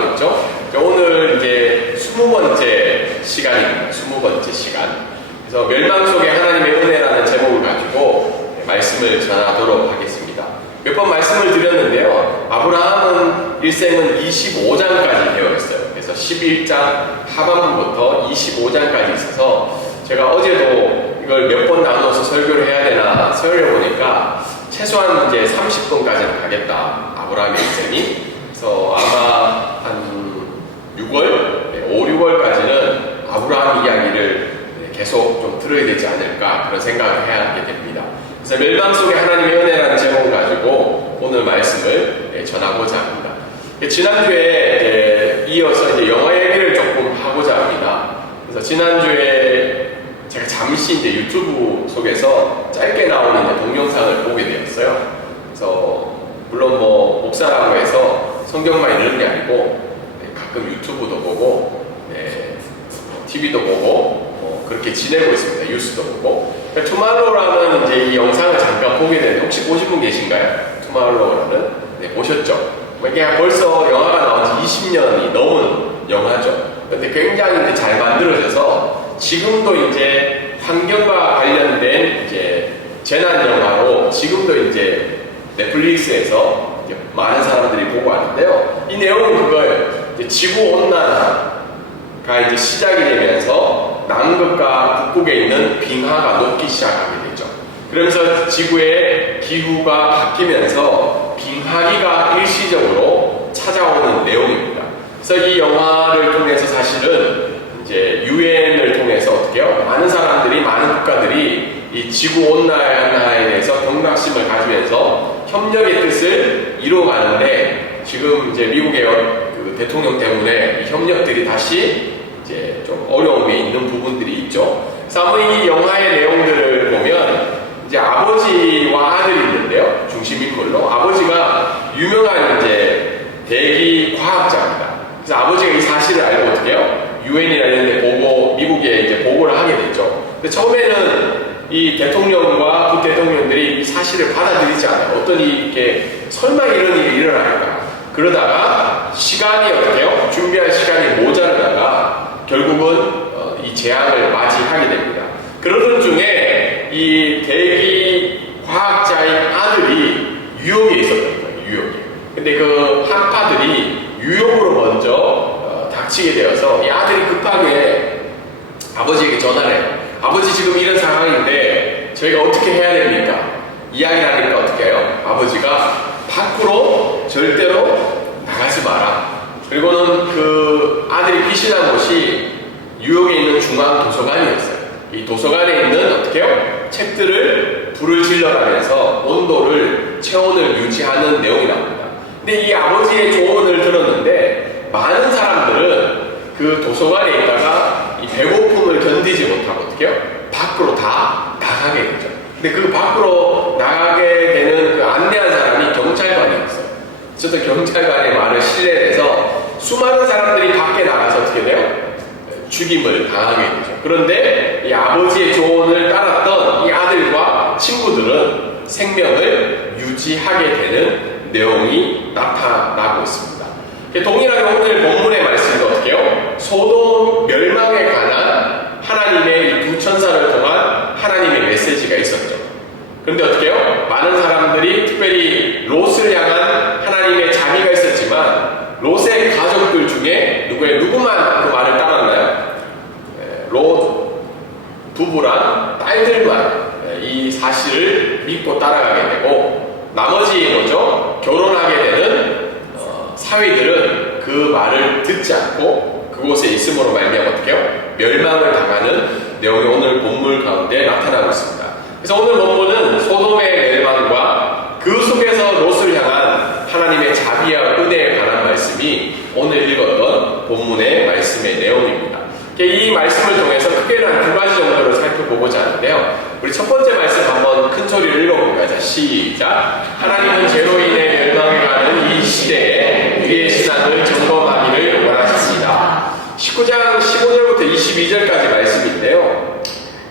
나가고 있죠. 오늘 이제 20번째 시간입니다. 20번째 시간. 그래서 멸망 속에 하나님의 은혜라는 제목을 가지고 말씀을 전하도록 하겠습니다. 몇 번 말씀을 드렸는데요. 아브라함은 일생은 25장까지 되어 있어요. 그래서 11장 하반부부터 25장까지 있어서 제가 어제도 이걸 몇 번 나눠서 설교를 해야 되나 설교해 보니까 최소한 이제 30분까지는 가겠다. 아브라함의 일생이. 그래서 아마 한 6월, 5, 6월까지는 아브라함 이야기를 계속 좀 들어야 되지 않을까 그런 생각을 해야 하게 됩니다. 그래서 멸망 속에 하나님의 은혜라는 제목을 가지고 오늘 말씀을 전하고자 합니다. 지난주에 이어서 이제 영화 얘기를 조금 하고자 합니다. 그래서 지난주에 제가 잠시 이제 유튜브 속에서 짧게 나오는 이제 동영상을 보게 되었어요. 그래서 물론 뭐 목사라고 해서 성경만 읽는 게 아니고 가끔 유튜브도 보고 TV도 보고 그렇게 지내고 있습니다. 뉴스도 보고. 투마로우라는 이제 이 영상을 잠깐 보게 되는데 혹시 보신 분 계신가요? 투마로우라는 보셨죠? 이게 벌써 영화가 나온 지 20년이 넘은 영화죠. 근데 굉장히 이제 잘 만들어져서 지금도 이제 환경과 관련된 이제 재난 영화로 지금도 이제 넷플릭스에서 이제 많은 사람들이 보고 하는데요. 이 내용은 그거예요. 이제 지구 온난화가 이제 시작이 되면서 남극과 북극에 있는 빙하가 녹기 시작하게 되죠. 그러면서 지구의 기후가 바뀌면서 빙하기가 일시적으로 찾아오는 내용입니다. 그래서 이 영화를 통해서 사실은 이제 유엔을 통해서 어떻게요? 많은 사람들이, 많은 국가들이 이 지구 온난화에 대해서 경각심을 가지면서 협력의 뜻을 이루어가는데 지금 이제 미국의 그 대통령 때문에 이 협력들이 다시 이제 좀 어려움에 있는 부분들이 있죠. 그래서 아마 이 영화의 내용들을 보면 이제 아버지와 아들이 있는데요. 중심 인물로 아버지가 유명한 이제 대기 과학자입니다. 그래서 아버지가 이 사실을 알고 어떻게 해요? 유엔이라는 데 보고 미국에 이제 보고를 하게 됐죠. 근데 처음에는 이 대통령과 부대통령들이 이 사실을 받아들이지 않아요. 어떤 이렇게 설마 이런 일이 일어날까? 그러다가 시간이 어떻게 해요? 준비할 시간이 모자라다가 결국은 이 재앙을 맞이하게 됩니다. 그러던 중에 이 대기 과학자의 아들이 뉴욕에 있었던 거예요. 뉴욕에. 근데 그 한파들이 뉴욕으로 먼저 닥치게 되어서 이 아들이 급하게 아버지에게 전화를 해요. 아버지 지금 이런 상황인데 저희가 어떻게 해야 됩니까? 이야기를 하니까 어떻게 해요? 아버지가 밖으로 절대로 나가지 마라. 그리고는 그 아들이 피신한 곳이 뉴욕에 있는 중앙 도서관이었어요. 이 도서관에 있는 어떻게 해요? 책들을 불을 질러가면서 온도를, 체온을 유지하는 내용이 나옵니다. 근데 이 아버지의 조언을 들었는데 많은 사람들은 그 도서관에 있다가 이 배고픔을 견디지 못하고 어떻게 해요? 밖으로 다 나가게 되죠. 근데 그 밖으로 나가게 되는 그 안내한 사람이 경찰관이었어요. 어쨌든 경찰관의 말을 신뢰해서 수많은 사람들이 밖에 나가서 어떻게 돼요? 죽임을 당하게 되죠. 그런데 이 아버지의 조언을 따랐던 이 아들과 친구들은 생명을 유지하게 되는 내용이 나타나고 있습니다. 동일하게 오늘 본문의 말씀도 어떻게 해요? 소돔 멸망에 관한 하나님의 이 두 천사를 통한 하나님의 메시지가 있었죠. 그런데 어떻게 해요? 많은 사람들이 특별히 롯을 향한 하나님의 자비가 있었지만 롯의 가족들 중에 누구만 그 말을 따랐나요? 롯 부부랑 딸들만 이 사실을 믿고 따라가게 되고 나머지 뭐죠? 결혼하게 되는 사위들은 그 말을 듣지 않고 그곳에 있음으로 말미암아 어떻게 해요? 멸망을 당하는 내용이 오늘 본문 가운데 나타나고 있습니다. 그래서 오늘 본문은 소돔의 멸망과 그 속에서 롯을 향한 하나님의 자비와 은혜에 관한 말씀이 오늘 읽었던 본문의 말씀의 내용입니다. 이 말씀을 통해서 크게 한 두 가지 정도를 살펴보고자 하는데요. 우리 첫 번째 말씀 한번 큰 소리를 읽어볼까요? 자, 시작. 하나님은 죄로 인해 멸망해 가는 이 시대에 우리의 신앙을 점검하기를 원하십니다. 19장 15절부터 22절까지 말씀인데요.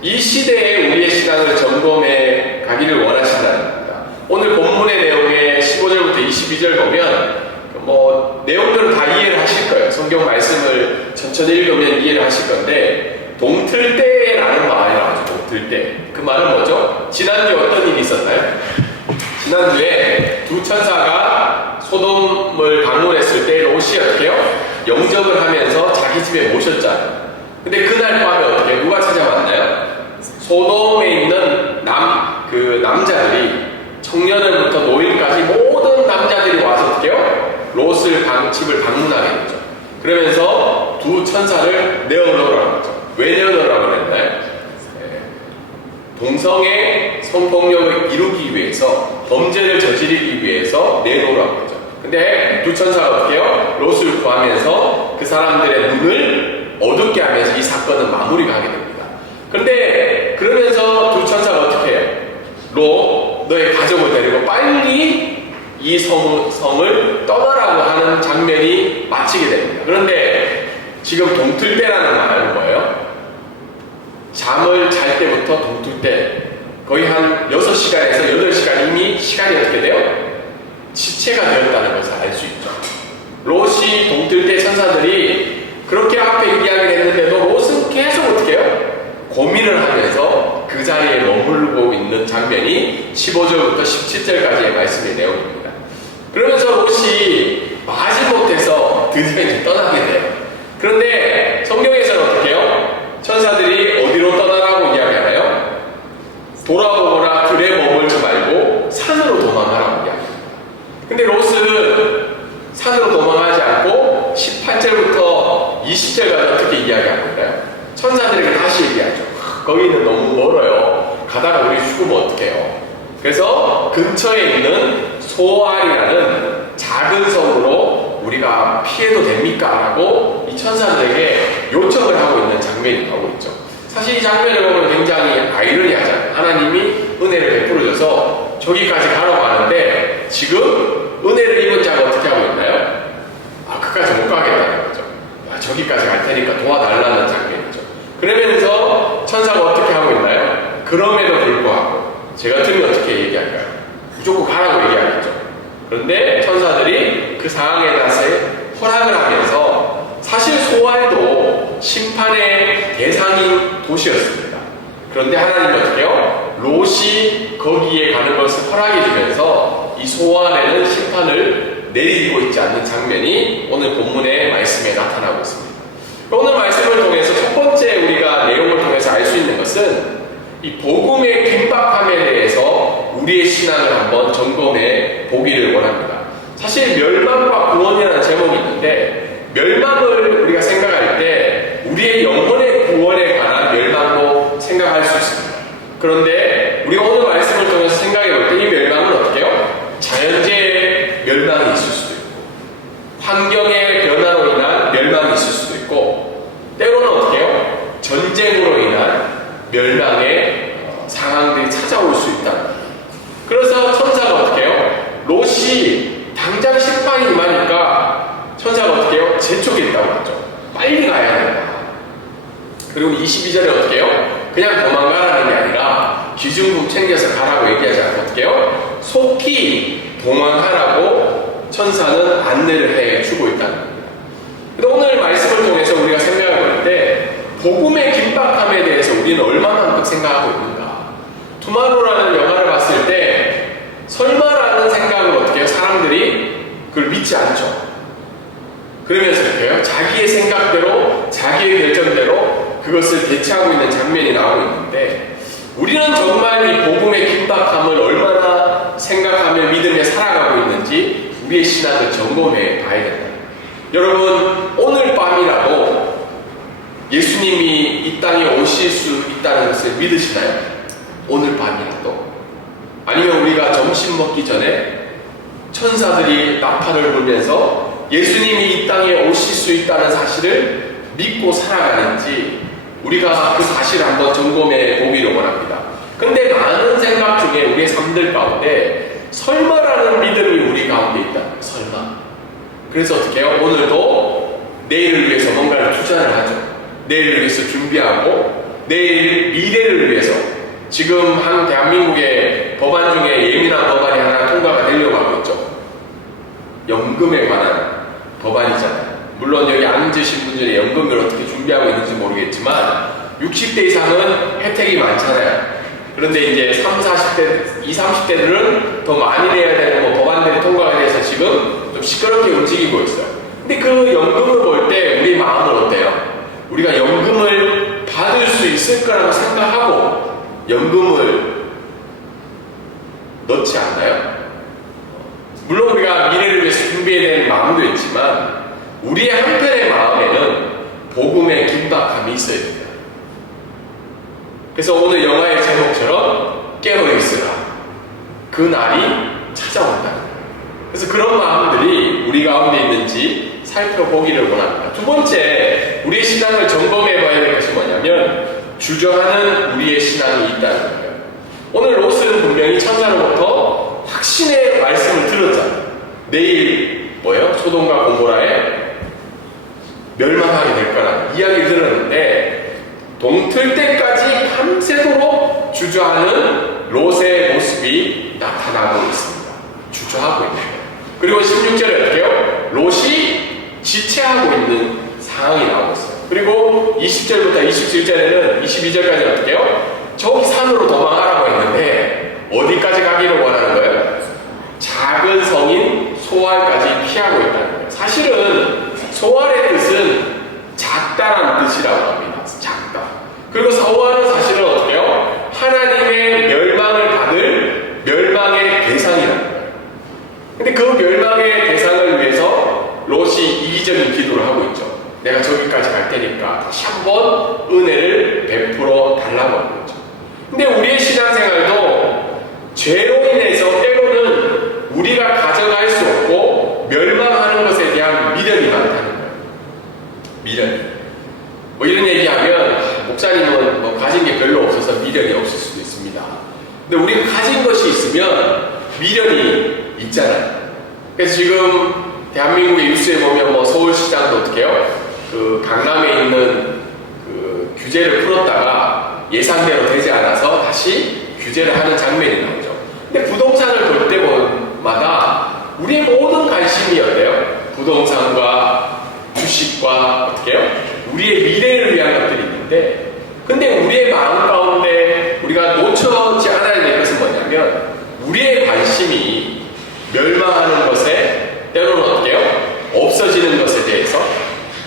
이 시대에 우리의 신앙을 점검해 가기를 원하신다는 겁니다. 오늘 본문의 내용의 15절부터 22절 보면 뭐 내용들은 다 이해를 하실 거예요. 성경 말씀을 천천히 읽으면 이해를 하실 건데 동틀때라는 말이 나오죠. 동틀때. 그 말은 뭐죠? 지난주에 어떤 일이 있었나요? 지난주에 두 천사가 소돔을 방문했을 때 롯이 어떻게 해요? 영접을 하면서 자기 집에 모셨잖아요. 근데 그날 밤에 어떻게 누가 찾아왔나요? 소돔에 있는 남자들이 청년들부터 노인까지 모든 남자들이 와서 어떻게 해요? 롯을 집을 방문하게 되죠. 그러면서 두 천사를 내어놓으라고 하죠. 왜 내어놓으라고 그랬나요? 동성애 성폭력을 이루기 위해서, 범죄를 저지르기 위해서 내놓으라고 하죠. 근데 두 천사가 어떻게 해요? 롯을 구하면서 그 사람들의 눈을 어둡게 하면서 이 사건은 마무리가 하게 됩니다. 그런데 그러면서 두 천사가 어떻게 해요? 롯, 너의 가족을 데리고 빨리 이 성을 떠나라고 하는 장면이 마치게 됩니다. 그런데 지금 동틀때라는 말은 뭐예요? 잠을 잘 때부터 동틀때, 거의 한 6시간에서 8시간 이미 시간이 어떻게 돼요? 지체가 되었다는 것을 알 수 있죠. 롯이 동틀때 천사들이 그렇게 앞에 이야기를 했는데도 롯은 계속 어떻게 해요? 고민을 하면서 그 자리에 머물고 있는 장면이 15절부터 17절까지의 말씀의 내용입니다. 그러면서 롯이 마지못해서 드디어 이제 떠나게 돼요. 그런데 성경에서는 어떻게 해요? 천사들이 어디로 떠나라고 이야기하나요? 돌아보거나 들에 머물지 말고 산으로 도망하라고 이야기합니다. 근데 롯은 산으로 도망하지 않고 18절부터 20절까지 어떻게 이야기하고 있나요? 천사들에게 다시 얘기하죠. 거기는 너무 멀어요. 가다가 우리 죽으면 어떡해요? 그래서 근처에 있는 소알이라는 작은 성으로 우리가 피해도 됩니까? 라고 이 천사들에게 요청을 하고 있는 장면이 나오고 있죠. 사실 이 장면을 보면 굉장히 아이러니하잖아요. 하나님이 은혜를 베풀어줘서 저기까지 가라고 하는데 지금 은혜를 입은 자가 어떻게 하고 있나요? 그까지 못 가겠다는 거죠. 저기까지 갈 테니까 도와달라는 장면이죠. 그러면서 천사가 어떻게 하고 있나요? 그럼에도 불구하고 제가 같으면 어떻게 얘기할까요? 무조건 가라고 얘기하겠죠. 그런데 천사들이 그 상황에 대해서 허락을 하면서, 사실 소알도 심판의 대상인 도시였습니다. 그런데 하나님은 어떻게 해요? 롯이 거기에 가는 것을 허락해 주면서 이 소알에는 심판을 내리고 있지 않는 장면이 오늘 본문의 말씀에 나타나고 있습니다. 오늘 말씀을 통해서 첫 번째 우리가 내용을 통해서 알 수 있는 것은 이 복음의 긴박함에 대해서 우리의 신앙을 한번 점검해 보기를 원합니다. 사실 멸망과 구원이라는 제목이 있는데, 멸망을 우리가 생각할 때 우리의 영혼의 구원에 관한 멸망도 생각할 수 있습니다. 그런데 우리가 오늘 말씀을 통해서 생각해 볼 때 이 멸망은 어떻게 해요? 자연재해 멸망이 있을 수도 있고, 환경의 변화로 인한 멸망이 있을 수도 있고, 때로는 어떻게 해요? 전쟁으로 인한 멸망의 상황들이 찾아올 수 있다. 그래서 천사가 어떻게 해요? 롯이 당장 심판이 임하니까 천사가 어떻게 해요? 재촉했다고 하죠. 빨리 가야 된다. 그리고 22절에 어떻게 해요? 그냥 도망가라는 게 아니라 기준금 챙겨서 가라고 얘기하지 않고 어떻게 해요? 속히 도망하라고 천사는 안내를 해주고 있다는 겁니다. 근데 오늘 말씀을 통해서 우리가 생각해 볼 때 복음의 긴박함에 대해서 우리는 얼마만큼 생각하고 있는가? 투마로우라는 영화를 봤을 때 설마라는 생각으로 어떻게 해요? 사람들이 그걸 믿지 않죠. 그러면서 어떻게 해요? 자기의 생각대로, 자기의 결정대로 그것을 대체하고 있는 장면이 나오고 있는데, 우리는 정말 이 복음의 긴박함을 얼마나 생각하며 믿으며 살아가고 있는지 우리의 신앙을 점검해 봐야 된다. 여러분, 오늘 밤이라도 예수님이 이 땅에 오실 수 있다는 것을 믿으시나요? 오늘 밤이라도. 아니면 우리가 점심 먹기 전에 천사들이 나팔을 불면서 예수님이 이 땅에 오실 수 있다는 사실을 믿고 살아가는지 우리가 그 사실을 한번 점검해 보기를 원합니다. 근데 많은 생각 중에 우리의 삶들 가운데 설마라는 믿음이 우리 가운데 있다. 설마. 그래서 어떻게 해요? 오늘도 내일을 위해서 뭔가를 투자를 하죠. 내일을 위해서 준비하고 내일 미래를 위해서, 지금 한 대한민국의 법안 중에 예민한 법안이 하나 통과가 되려고 하고 있죠. 연금에 관한 법안이잖아요. 물론 여기 앉으신 분들의 연금을 어떻게 준비하고 있는지 모르겠지만 60대 이상은 혜택이 많잖아요. 그런데 이제 40, 40대, 20, 30대들은 더 많이 내야 되는 법안들이 통과가 돼서 지금 좀 시끄럽게 움직이고 있어요. 근데 그 연금을 볼 때 우리 마음은 어때요? 우리가 연금을 받을 수 있을 거라고 생각하고 연금을 넣지 않나요? 물론 우리가 미래를 위해서 준비해야 되는 마음도 있지만 우리의 한편의 마음에는 복음의 긴박함이 있어야 됩니다. 그래서 오늘 영화의 제목처럼 깨어있으라. 그 날이 찾아온다. 그래서 그런 마음들이 우리 가운데 있는지 살펴보기를 원합니다. 두 번째, 우리의 신앙을 점검해 봐야 될 것이 뭐냐면 주저하는 우리의 신앙이 있다는 거예요. 오늘 롯은 분명히 천사로부터 확신의 말씀을 들었잖아요. 내일 소돔과 고모라에 멸망하게 될 거라는 이야기를 들었는데 동틀 때까지 밤새도록 주저하는 롯의 모습이 나타나고 있습니다. 주저하고 있는 거예요. 그리고 16절에 어떻게 해요? 롯이 지체하고 있는 상황이 나오고 있어요. 그리고 20절부터 27절에는 22절까지 어떻게 해요? 저기 산으로 도망하라고 했는데 어디까지 가기를 원하는 거예요? 작은 성인 소알까지 피하고 있다는 거예요. 사실은 소알의 뜻은 작다라는 뜻이라고 합니다. 작다. 그리고 소알은 사실은 어떻게 해요? 하나님의 멸망을 받을 멸망의 대상이라는 거예요. 근데 그 멸망의 대상을 위해서 롯이 이기적인 기도를 하고 있죠. 내가 저기까지 갈 테니까 다시 한번 은혜를 베풀어 달라고 하는 거죠. 근데 우리의 신앙생활도 죄로 인해서 때로는 우리가 가져갈 수 없고 멸망하는 것에 대한 미련이 많다는 거예요. 미련이. 이런 얘기하면 목사님은 가진 게 별로 없어서 미련이 없을 수도 있습니다. 근데 우리가 가진 것이 있으면 미련이 있잖아요. 그래서 지금 대한민국의 뉴스에 보면 서울시장도 어떻게 해요? 그 강남에 있는 그 규제를 풀었다가 예상대로 되지 않아서 다시 규제를 하는 장면이 나오죠. 근데 부동산을 볼 때마다 우리의 모든 관심이 어때요? 부동산과 주식과 어떻게 해요? 우리의 미래를 위한 것들이 있는데 근데 우리의 마음 가운데 우리가 놓쳐지 않아야 될 것은 뭐냐면 우리의 관심이 멸망하는 것에 때로는 어떻게 해요? 없어지는 것에 대해서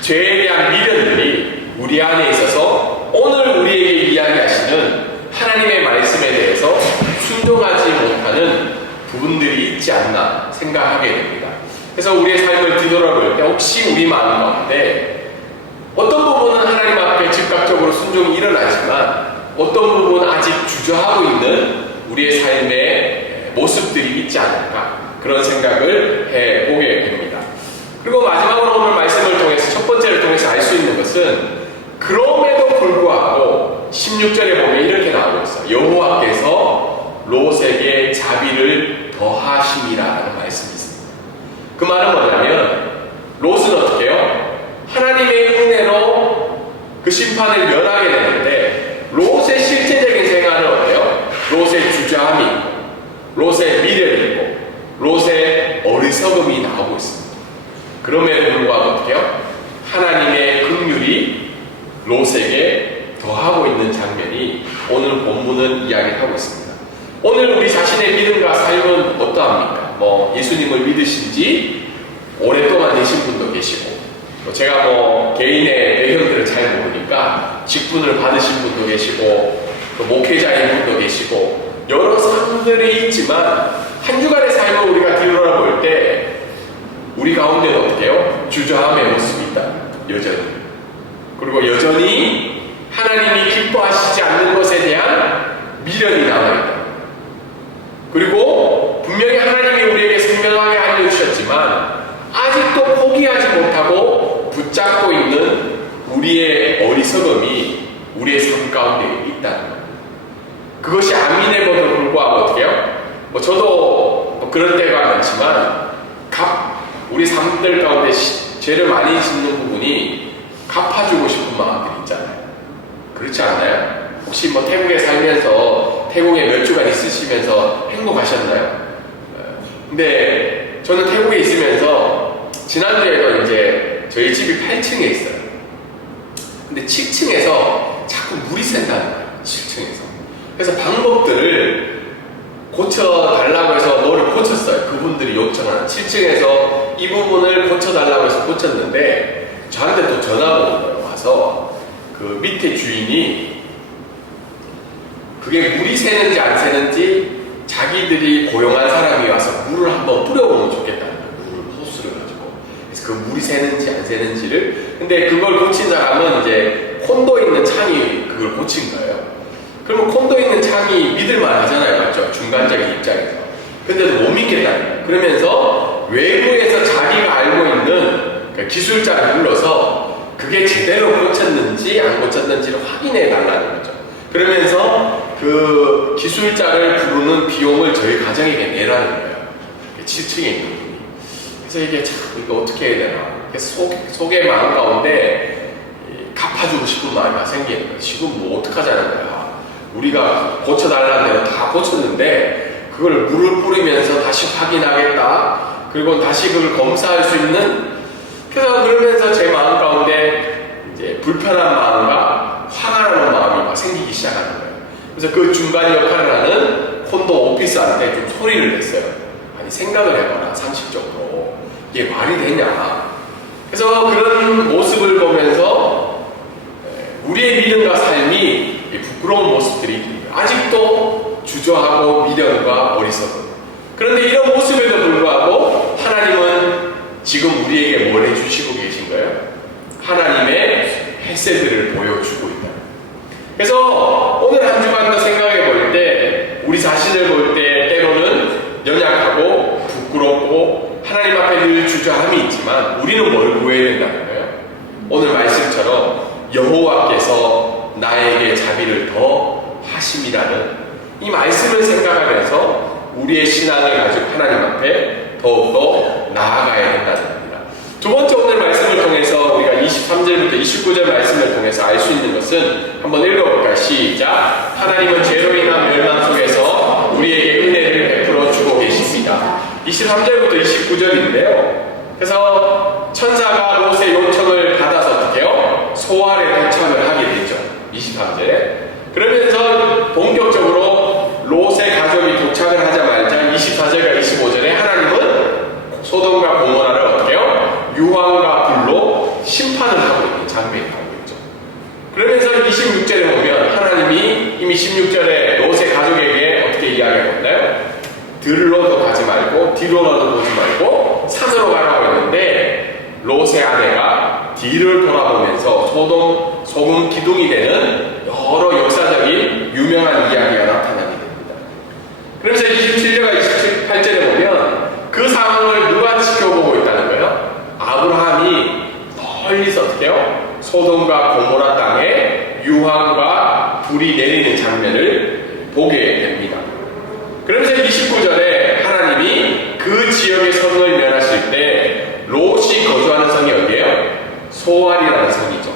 죄에 대한 미련들이 우리 안에 있어서 오늘 우리에게 이야기하시는 하나님의 말씀에 대해서 순종하지 못하는 부분들이 있지 않나 생각하게 됩니다. 그래서 우리의 삶을 뒤돌아볼 때 혹시 우리 마음 가운데 어떤 부분은 하나님 앞에 즉각적으로 순종이 일어나지만 어떤 부분은 아직 주저하고 있는 우리의 삶의 모습들이 있지 않을까 그런 생각을 해보게 됩니다. 그리고 마지막으로 오늘 말씀을 통해서 첫 번째를 통해서 알 수 있는 것은 그럼에도 불구하고 16절에 보면 이렇게 나오고 있어요. 여호와께서 롯에게 자비를 더하심이라는 말씀이 있습니다. 그 말은 뭐냐면 롯은 어떻게 해요? 하나님의 은혜로 그 심판을 면하게 되는데 롯의 실제적인 생활은 어때요? 롯의 주저함이 있고 롯의 미련이 있고 롯의 어리석음이 나오고 있습니다. 그럼에도 불구하고 어떻게 해요? 하나님의 긍휼이 롯에게 더하고 있는 장면이 오늘 본문은 이야기하고 있습니다. 오늘 우리 자신의 믿음과 삶은 어떠합니까? 예수님을 믿으신 지 오랫동안 되신 분도 계시고 제가 개인의 배경들을 잘 모르니까 직분을 받으신 분도 계시고 목회자인 분도 계시고 여러 사람들이 있지만 한 주간의 삶을 우리가 뒤돌아볼 때 우리 가운데는 어떻게 해요? 주저함의 모습이 있다. 여전히. 그리고 여전히 하나님이 기뻐하시지 않는 것에 대한 미련이 남아있다. 그리고 분명히 하나님이 우리에게 생명하게 알려주셨지만 아직도 포기하지 못하고 붙잡고 있는 우리의 어리석음이 우리의 삶 가운데 있다는 겁니다. 그것이 아미네고도 불구하고 어떻게 해요? 저도 그런 때가 많지만 우리 삶들 가운데 죄를 많이 짓는 부분이 갚아주고 싶은 마음들이 있잖아요. 그렇지 않나요? 혹시 태국에 살면서 태국에 몇 주간 있으시면서 행복하셨나요? 근데 저는 태국에 있으면서 지난주에도 이제 저희 집이 8층에 있어요. 근데 7층에서 자꾸 물이 샌다는 거예요. 7층에서. 그래서 방법들을 고쳐달라고 해서 뭐를 고쳤어요. 그분들이 요청하는 7층에서 이 부분을 고쳐달라고 해서 고쳤는데 저한테 또 전화가 오는 거예요. 와서 그 밑에 주인이 그게 물이 새는지 안 새는지 자기들이 고용한 사람이 와서 물을 한번 뿌려보면 좋겠다는 거예요. 물을 호스를 가지고. 그래서 그 물이 새는지 안 새는지를. 근데 그걸 고친 사람은 이제 콘도 있는 창이 그걸 고친 거예요. 그러면 콘도 있는 창이 믿을만 하잖아요. 맞죠? 중간적인 입장에서. 근데도 못 믿겠다는 거예요. 그러면서 외부에서 자기가 알고 있는 그 기술자를 불러서 그게 제대로 고쳤는지 안 고쳤는지를 확인해 달라는 거죠. 그러면서 그 기술자를 부르는 비용을 저희 가정에게 내라는 거예요. 7층에 있는 분이. 그래서 이게 참 이거 어떻게 해야 되나. 속의 마음 가운데 갚아주고 싶은 마음이 생기는 거예요. 지금 뭐 어떡하자는 거야. 우리가 고쳐달라는 대로 다 고쳤는데 그걸 물을 뿌리면서 다시 확인하겠다. 그리고 다시 그걸 검사할 수 있는. 그래서 그러면서 제 마음 가운데 이제 불편한 마음과 화가 나는 마음이 막 생기기 시작하는 거예요. 그래서 그 중간 역할을 하는 콘도 오피스한테 좀 소리를 냈어요. 아니 생각을 해봐라. 상식적으로 이게 말이 되냐. 그래서 그런 모습을 보면서 우리의 믿음과 삶이 부끄러운 모습들이 아직도 주저하고 미련과 어리석음. 그런데 이런 모습에도 불구하고 하나님은 지금 우리에게 뭘 해주시고 계신 거예요? 하나님의 헤세드를 보여주고 있다. 그래서 오늘 한 주간도 생각해 볼 때 우리 자신을 볼 때 때로는 연약하고 부끄럽고 하나님 앞에 늘 주저함이 있지만 우리는 뭘 구해야 된다는 거예요? 오늘 말씀처럼 여호와께서 나에게 자비를 더 하심이라는 이 말씀을 생각하면서 우리의 신앙을 가지고 하나님 앞에 더욱더 나아가야 된다는 겁니다. 두 번째 오늘 말씀을 통해서 우리가 23절부터 29절 말씀을 통해서 알 수 있는 것은 한번 읽어볼까요? 시작! 하나님은 죄로 인한 멸망 속에서 우리에게 은혜를 베풀어 주고 계십니다. 23절부터 29절인데요. 그래서 천사가 롯의 요청을 받아서 어떻게 해요? 소알에 도착을 하게 되죠. 23절에. 그러면서 본격적으로 롯의 가족이 도착을 하자마자 24절과 25절에 하나님은 소돔과 고모라를 어떻게 해요? 유황과 불로 심판을 하고 있는 장면이 나오고 있죠. 그러면서 26절에 보면 하나님이 이미 16절에 롯의 가족에게 어떻게 이야기하고 있나요? 들로도 가지 말고 뒤로도 보지 말고 산으로 가라고 했는데 롯의 아내가 뒤를 돌아보면서 소금 기둥이 되는 여러 역사적인 유명한 이야기가 나타나게 됩니다. 그러면서 27절과 28절에 보면 그 상황을 누가 지켜보고 있다는 거예요? 아브라함이 멀리서 어떻게 해요? 소돔과 고모라 땅에 유황과 불이 내리는 장면을 보게 됩니다. 그러면서 29절에 하나님이 그 지역의 성을 멸하실 때 롯이 거주하는 성이 어디예요? 소알이라는 성이죠.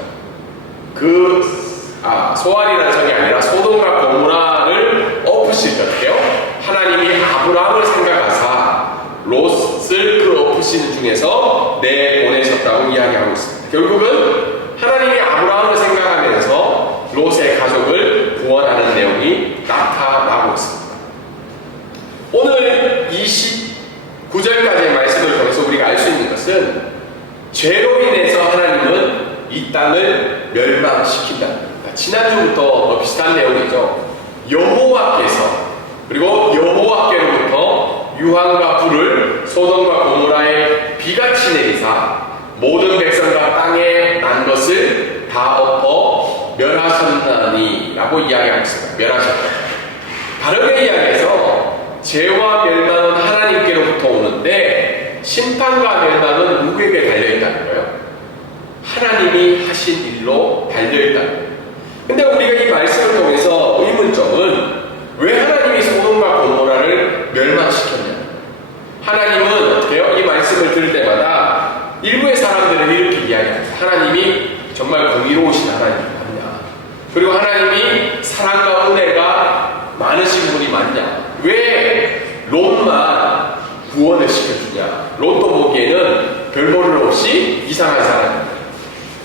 소알이라는 성이 아니라 소돔과 고모라를 엎으실 때 어때요? 하나님이 아브라함을 생각하사 롯을 그 엎으시는 중에서 내보내셨다고 이야기하고 있습니다. 결국은 하나님이 아브라함을 생각하면서 롯의 가족을 구원하는 내용이 나타나고 있습니다. 오늘 29절까지의 말씀을 통해서 우리가 알 수 있는 것은 죄로 인해서 하나님은 이 땅을 멸망시킨다는 겁니다. 지난주부터 비슷한 내용이죠. 여호와께서 그리고 여호와께로부터 유황과 불을 소돔과 고모라에 비같이 내리사 모든 백성과 땅에 난 것을 다 엎어 멸하셨나니 라고 이야기하고 있습니다. 멸하셨다. 다르게 이야기해서 죄와 멸망은 하나님께로부터 오는데 심판과 멸망은 누구에게 달려있다는 거예요? 하나님이 하신 일로 달려있다는 거예요. 근데 우리가 이 말씀을 통해서 의문점은 왜 하나님이 소돔과 고모라를 멸망시켰냐? 하나님은 어떻게 해요? 이 말씀을 들을 때마다 일부의 사람들은 이렇게 이야기합니다. 하나님이 정말 공의로우신 하나님이 맞냐? 그리고 하나님이 사랑과 은혜가 많으신 분이 맞냐? 왜 롯만 구원을 시켜주냐? 로또 보기에는 별 볼 일 없이 이상한 사람입니다.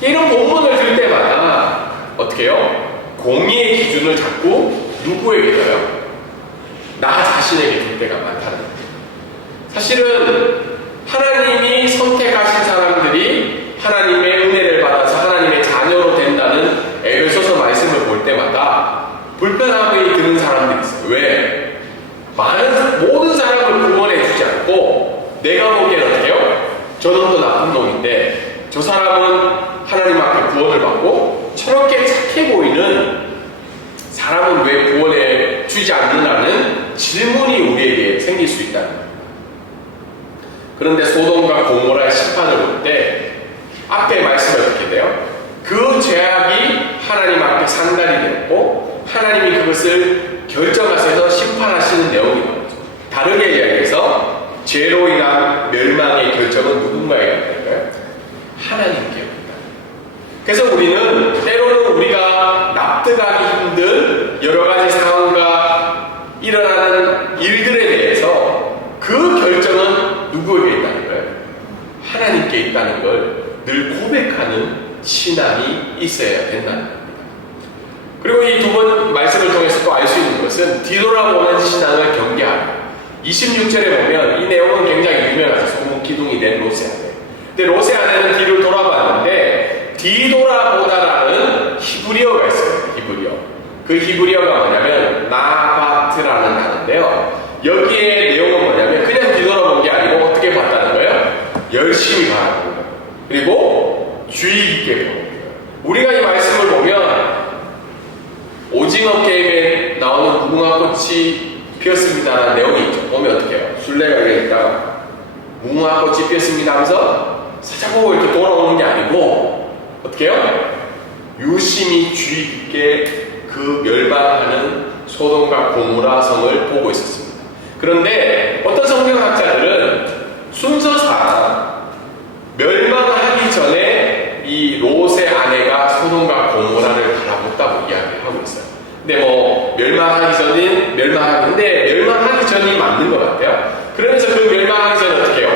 이런 본문을 들 때마다 어떻게 해요? 공의의 기준을 자꾸 누구에게 둬요? 나 자신에게 둘 때가 많다는 거예요. 사실은 하나님이 선택하신 사람들이 하나님의 은혜를 받아서 하나님의 자녀로 된다는 에베소서 말씀을 볼 때마다 불편함이 드는 사람들이 있어요. 왜? 모든 사람을 구원해 주지 않고 내가 보기에는 어때요? 저는 더 나쁜 놈인데 저 사람은 하나님 앞에 구원을 받고 저렇게 착해 보이는 사람은 왜 구원해 주지 않느냐는 질문이 우리에게 생길 수 있다는 거예요. 그런데 소돔과 고모라의 심판을 볼 때 앞에 말씀이 어떻게 돼요? 그 죄악이 하나님 앞에 상달이 되었고 하나님이 그것을 결정하셔서 심판하시는 내용이 나오죠. 다르게 이야기해서 죄로 인한 멸망의 결정은 누군가에게 할까요? 하나님께 합니다. 그래서 우리는 때로는 우리가 납득하기 힘든 여러 가지 상황과 일어나는 일들에 대해서 그 결정은 누구에게 있다는 거예요? 하나님께 있다는 걸 늘 고백하는 신앙이 있어야 된다는 겁니다. 그리고 이 두 번 말씀을 통해서 또 알 수 있는 것은 뒤돌아보는 신앙을 경계하라. 26절에 보면 이 내용은 굉장히 유명하죠. 소문 기둥이 된 롯의 아내. 근데 롯의 아내는 뒤를 돌아봤는데 뒤돌아보다라는 히브리어가 있어요. 히브리어. 그 히브리어가 뭐냐면 나바트라는 단어인데요. 여기에 내용은 뭐냐면 그냥 뒤돌아본 게 아니고 어떻게 봤다는 거예요? 열심히 바라보는 거예요. 그리고 주의 깊게 보는 거예요. 우리가 이 말씀을 보면 오징어 게임에 나오는 무궁화꽃이 피었습니다라는 내용이 있죠. 보면 어떻게 해요? 술래가게 있다가 무궁화꽃이 피었습니다 하면서 사자보고 이렇게 돌아오는 게 아니고 어떻게 해요? 유심히 주의 깊게 그 멸망하는 소돔과 고모라 성을 보고 있었습니다. 그런데 어떤 성경학자들은 순서상 멸망하기 전에 이 롯의 아내가 소돔과 고모라를 바라봤다고 이야기하고 있어요. 근데 뭐 멸망하기 전이 맞는 것 같아요. 그러면서 그 멸망하기 전에 어떻게 해요?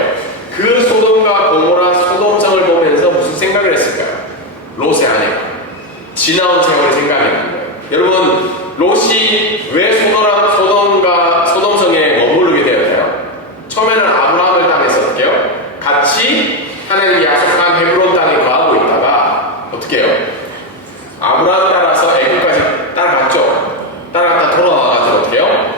그 소돔과 고모라 소돔성을 보면서 무슨 생각을 했을까요? 롯의 아내가 지나온 세월이 생각이 나는 거예요. 여러분 롯이 왜 소돔과 소돔성에 머무르게 되었나요? 처음에는 아브라함을 땅에서 어떻게 해요? 같이 하나님이 약속한 헤브론 땅에 거하고 있다가 어떻게 해요? 아브라함 따라서 애굽까지 따라갔죠. 따라갔다 돌아와가지고 어떻게 해요?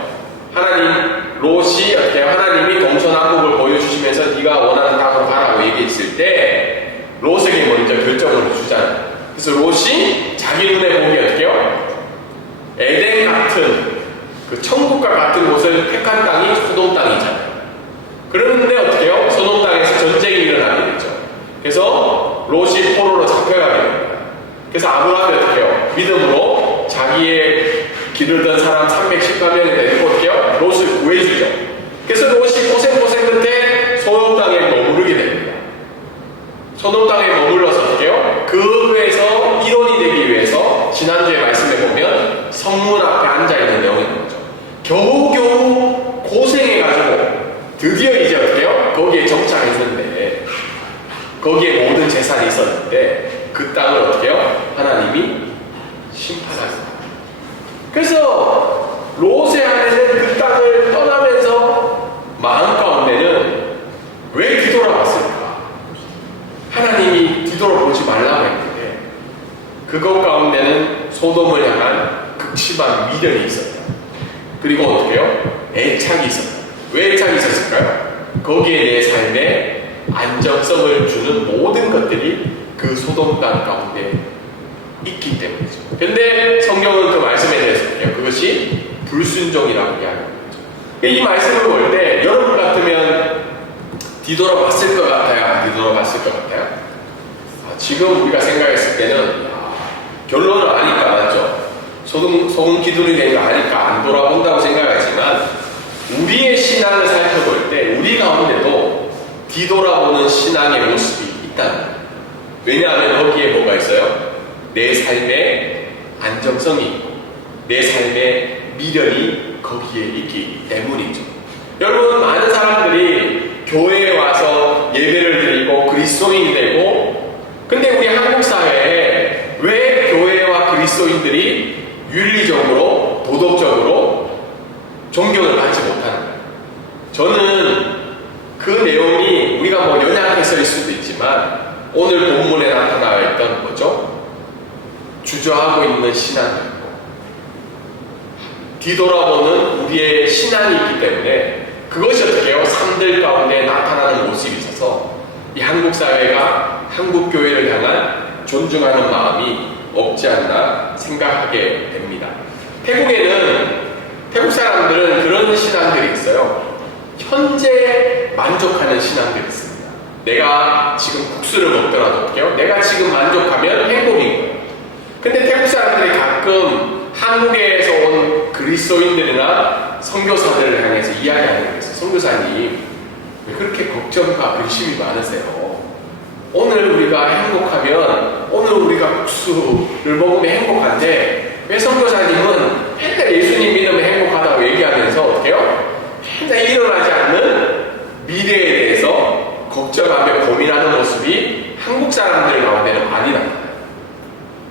롯이 어떻게 해요? 하나님이 동서남북을 보여주시면서 네가 원하는 땅으로 가라고 얘기했을 때 롯에게 먼저 결정을 주잖아요. 그래서 롯이 자기 눈에 보기에 어떻게 해요? 에덴 같은 그 천국과 같은 곳을 택한 땅이 소돔 땅이잖아요. 그런데 어떻게 해요? 소돔 땅에서 전쟁이 일어나게 되죠. 그래서 롯이 포로로 잡혀가게 됩니다. 그래서 아브라함이 어떻게 해요? 믿음으로 자기의 기르던 사람 310가명을 내고 어떻게 해요? 롯을 구해주죠. 그래서 롯이 고생 끝에 소돔 땅에 머무르게 됩니다. 소돔 땅에 머물러서 어떻게 해요? 그에서 일원이 되기 위해서 지난주에 말씀해 보면 성문 앞에 앉아있는 내용이 나오죠. 겨우겨우 고생해가지고 드디어 이제 어떻게 해요? 거기에 정착했는데 거기에 모든 재산이 있었는데 그 땅을 어떻게 해요? 하나님이 심판하셨다. 그래서 롯의 아내는 그 땅을 떠나면서 마음 가운데는 왜 뒤돌아봤을까? 하나님이 뒤돌아보지 말라고 했는데 그것 가운데는 소돔을 향한 극심한 미련이 있었다. 그리고 어떻게 해요? 애착이 있었다. 왜 애착이 있었을까요? 거기에 내 삶에 안정성을 주는 모든 것들이 그 소돔 땅 가운데 있기 때문이죠. 근데 성경은 그 말씀에 대해서 그것이 불순종이라고 이야기하는 거죠. 이 말씀을 볼 때 여러분 같으면 뒤돌아봤을 것 같아요? 뒤돌아봤을 것 같아요? 지금 우리가 생각했을 때는 결론을 아니까 맞죠? 소금 기둥이 된 거 아니까 안 돌아본다고 생각하지만 우리의 신앙을 살펴볼 때 우리 가운데도 뒤돌아보는 신앙의 모습이 있다는 거예요. 왜냐하면 거기에 뭐가 있어요? 내 삶의 안정성이 있고 내 삶의 미련이 거기에 있기 때문이죠. 여러분 많은 사람들이 교회에 와서 예배를 드리고 그리스도인이 되고, 근데 우리 한국 사회에 왜 교회와 그리스도인들이 윤리적으로 도덕적으로 존경을 받지 못하는가? 저는 그 내용이 우리가 뭐 연약해서일 수도 있지만 오늘 본문에 나타나 있던 뭐죠? 주저하고 있는 신앙이 있고 뒤돌아보는 우리의 신앙이 있기 때문에 그것이 어떻게 해요? 삶들 가운데 나타나는 모습이 있어서 이 한국 사회가 한국 교회를 향한 존중하는 마음이 없지 않나 생각하게 됩니다. 태국 사람들은 그런 신앙들이 있어요. 현재 만족하는 신앙들이 있습니다. 내가 지금 국수를 먹더라도 어때요? 내가 지금 만족하면 행복인 거예요. 근데 태국 사람들이 가끔 한국에서 온 그리스도인들이나 선교사들을 향해서 이야기하는 거예요. 선교사님, 왜 그렇게 걱정과 근심이 많으세요? 오늘 우리가 행복하면, 오늘 우리가 국수를 먹으면 행복한데 왜 선교사님은 맨날 예수님 믿으면 행복하다고 얘기하면서 어떻게 해요? 맨날 일어나지 않는 미래에 대해서 걱정하며 고민하는 모습이 한국 사람들 가운데는 많이 나타나요.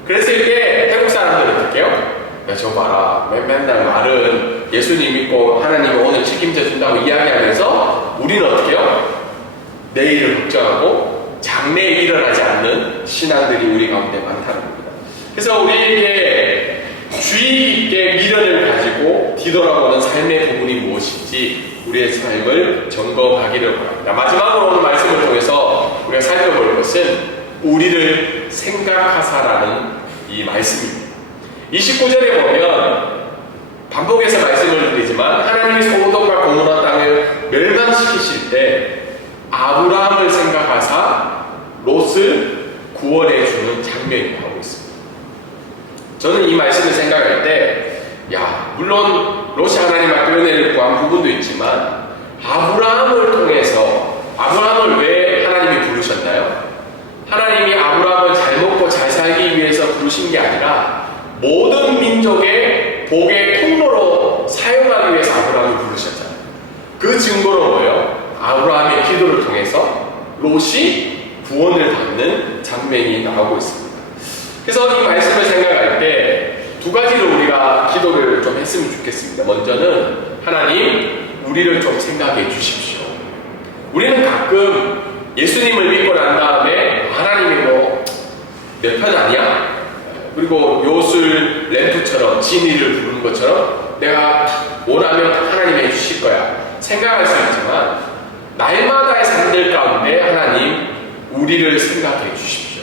그래서 이게 태국 사람들은 어떻게 해요? 야, 저 봐라. 맨날 말은 예수님 믿고 하나님이 오늘 책임져 준다고 이야기하면서 우리는 어떻게 해요? 내일을 걱정하고 장래에 일어나지 않는 신앙들이 우리 가운데 많다는 겁니다. 그래서 우리에게 주의 깊게 미련을 가지고 뒤돌아보는 삶의 부분이 무엇인지 우리의 삶을 점검하기를 바랍니다. 마지막으로 오늘 말씀을 통해서 우리가 살펴볼 것은 우리를 생각하사라는 이 말씀입니다. 29절에 보면 반복해서 말씀을 드리지만 하나님이 소돔과 고모라 땅을 멸망시키실 때 아브라함을 생각하사 롯을 구원해 주는 장면이 나오고 있습니다. 저는 이 말씀을 생각할 때 물론 롯이 하나님 앞에 은혜를 구한 부분도 있지만 아브라함을 통해서 아브라함을 왜 하나님이 부르셨나요? 하나님이 아브라함을 잘 먹고 잘 살기 위해서 부르신 게 아니라 모든 민족의 복의 통로로 사용하기 위해서 아브라함을 부르셨잖아요. 그 증거로 뭐예요? 아브라함의 기도를 통해서 롯이 구원을 받는 장면이 나오고 있습니다. 그래서 이 말씀을 생각할 때 두 가지로 우리가 기도를 좀 했으면 좋겠습니다. 먼저는 하나님, 우리를 좀 생각해 주십시오. 우리는 가끔 예수님을 믿고 난 다음에 하나님이 뭐 내 편 아니야? 그리고 요술 램프처럼 진리를 부르는 것처럼 내가 원하면 하나님이 해주실 거야 생각할 수 있지만 날마다의 삶들 가운데 하나님, 우리를 생각해 주십시오.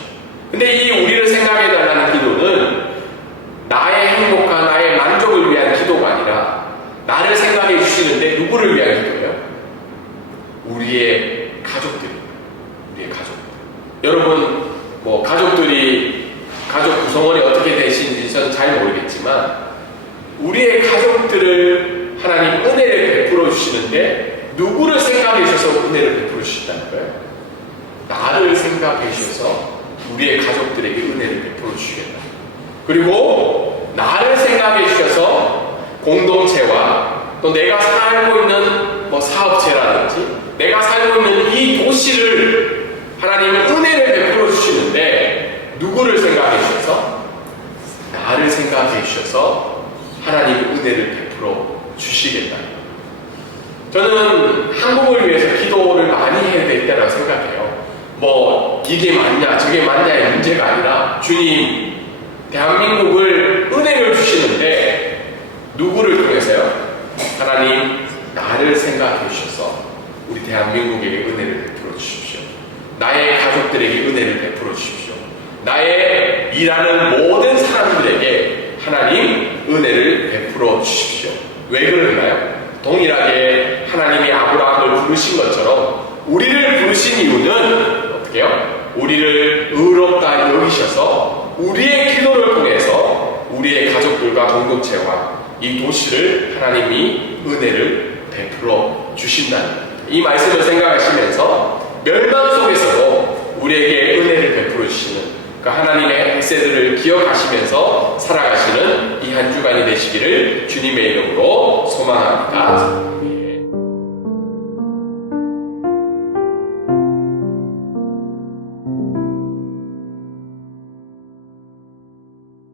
근데 이 우리를 생각해 달라는 기도는 나의 행복과 나의 만족을 위한 기도가 아니라 나를 생각해 주시는데 누구를 위한 기도예요? 우리의 가족들입니다. 우리의 가족들. 여러분 뭐 가족 구성원이 어떻게 되시는지 저는 잘 모르겠지만 우리의 가족들을 하나님 은혜를 베풀어 주시는데 누구를 생각해 주셔서 은혜를 베풀어 주신다는 거예요? 나를 생각해 주셔서 우리의 가족들에게 은혜를 베풀어 주시겠다. 그리고 나를 생각해 주셔서 공동체와 또 내가 살고 있는 뭐 사업체라든지 내가 살고 있는 이 도시를 하나님은 은혜를 베풀어 주시는데 누구를 생각해 주셔서? 나를 생각해 주셔서 하나님의 은혜를 베풀어 주시겠다. 저는 한국을 위해서 기도를 많이 해야 되겠다고 생각해요. 뭐 이게 맞냐 저게 맞냐의 문제가 아니라 주님, 대한민국을 은혜를 주시는데 누구를 통해서요? 하나님, 나를 생각해 주셔서 우리 대한민국에게 은혜를 베풀어 주십시오. 나의 가족들에게 은혜를 베풀어 주십시오. 나의 일하는 모든 사람들에게 하나님 은혜를 베풀어 주십시오. 왜 그런가요? 동일하게 하나님이 아브라함을 부르신 것처럼 우리를 부르신 이유는 어떻게 해요? 우리를 의롭다 여기셔서 우리의 기도를 통해서 우리의 가족들과 공동체와 이 도시를 하나님이 은혜를 베풀어 주신다는 이 말씀을 생각하시면서 멸망 속에서도 우리에게 은혜를 베풀어 주시는 그 하나님의 백세들을 기억하시면서 살아가시는 이 한 주간이 되시기를 주님의 이름으로 소망합니다.